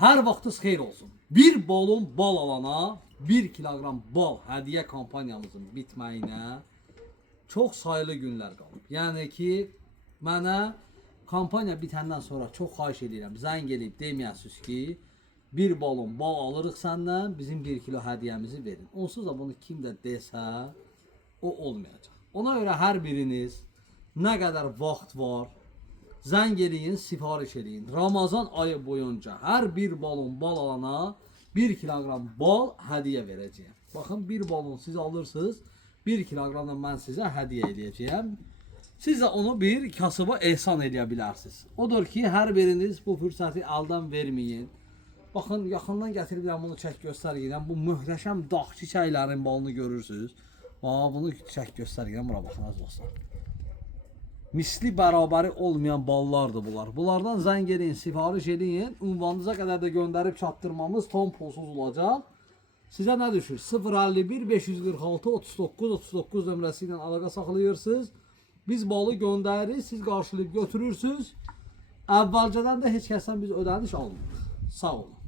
Her vaxtınız xeyir olsun. Bir balon bal alana 1 kilogram bal hediye kampanyamızın bitməyinə çox sayılı günlər qalıb. Yəni ki, mənə kampanya bitəndən sonra çox xahiş edirəm, zəng eləyib deməyəsiniz ki, bir balon bal alırıq səndən, bizim 1 kilo hədiyəmizi verin. Onsuz da bunu kim də desə, o olmayacaq. Ona görə hər biriniz nə qədər vaxt var, zəng eləyin, sifariş eləyin. Ramazan ayı boyunca hər bir balon bal alana 1 kilogram bal hədiyyə verəcəyəm. Baxın, bir balon siz alırsınız, 1 kilogram da mən sizə hədiyyə edəcəyəm. Siz də onu bir kasıba ehsan edə bilərsiniz. Odur ki, hər biriniz bu fürsəti əldən verməyin. Baxın, yaxından gətiriblər, bunu çək göstərgəyəm. Bu möhtəşəm dağ çiçəklərin balını görürsünüz. Bunu çək göstərgəyəm, bura baxın az dostlar. Misli bərabəri olmayan ballardır bunlar. Bunlardan zəng edin, sifariş edin. Ünvanınıza qədər də göndərib çatdırmamız tam pulsuz olacaq. Sizə nə düşür? 051 546 39 39 nömrəsi ilə əlaqə saxlayırsınız. Biz balı göndəririk, siz qarşılayıb götürürsünüz. Əvvəlcədən də heç kəsdən biz ödəniş almırıq. Sağ olun.